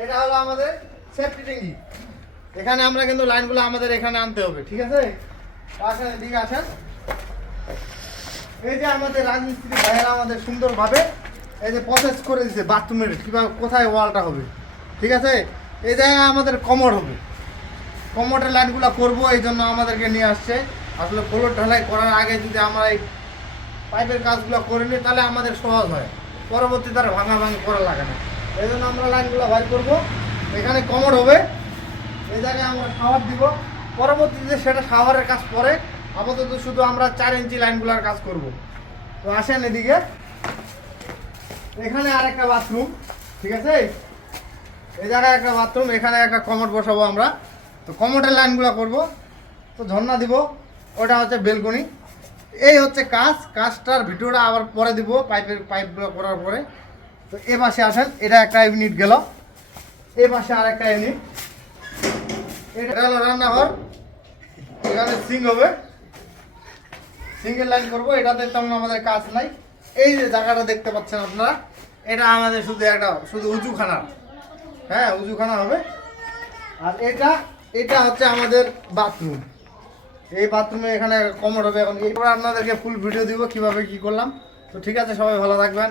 এটা হলো আমাদের সেফটি ট্যাঙ্কি। এখানে আমরা কিন্তু লাইনগুলো আমাদের এখানে আনতে হবে, ঠিক আছে? আসেন এদিকে আসেন। এই যে আমাদের রাজমিস্ত্রি ভাইয়েরা আমাদের সুন্দরভাবে এই যে প্রসেস করে দিচ্ছে বাথরুমের কীভাবে কোথায় ওয়ালটা হবে, ঠিক আছে? এই জায়গায় আমাদের কমোড হবে, কমোডের লাইনগুলো করবো, এই জন্য আমাদেরকে নিয়ে আসছে। আসলে ফ্লোর ঢালাই করার আগে যদি আমরা এই পাইপের কাজগুলো করে নিই তাহলে আমাদের সহজ হয়, পরবর্তীতে আর ভাঙাভাঙি করা লাগে না। এই জন্য আমরা লাইনগুলো বাইর করবো। এখানে কমোড হবে, এই জায়গায় আমরা শাওয়ার দিব, পরবর্তীতে সেটা শাওয়ারের কাজ পরে, আপাতত শুধু আমরা 4 ইঞ্চি লাইনগুলোর কাজ করব। তো আসেন এদিকে, এখানে আর একটা বাথরুম, ঠিক আছে? এই জায়গায় একটা বাথরুম, এখানে একটা কমোড বসাবো আমরা। তো কমোডের লাইনগুলো করব, তো ঝর্ণা দিব, ওটা হচ্ছে বেলকনি। এই হচ্ছে কাজটার ভিডিওটা আবার পরে দিব পাইপগুলো করার পরে। তো এ পাশে আসেন, এটা একটা ইউনিট গেল, এ পাশে আর একটা ইউনিট। এটা হলো রান্নাঘর, এখানে সিঙ্ক হবে, সিঙ্গেল লাইন করবো। এটাতে তেমন আমাদের কাজ নাই। এই যে জায়গাটা দেখতে পাচ্ছেন আপনারা, এটা আমাদের শুধু উঁচুখানা, হ্যাঁ উঁচুখানা হবে। আর এটা হচ্ছে আমাদের বাথরুম। এই বাথরুমে এখানে কমোড হবে। এখন এইবার আপনাদেরকে ফুল ভিডিও দিব কিভাবে কি করলাম। তো ঠিক আছে, সবাই ভালো থাকবেন।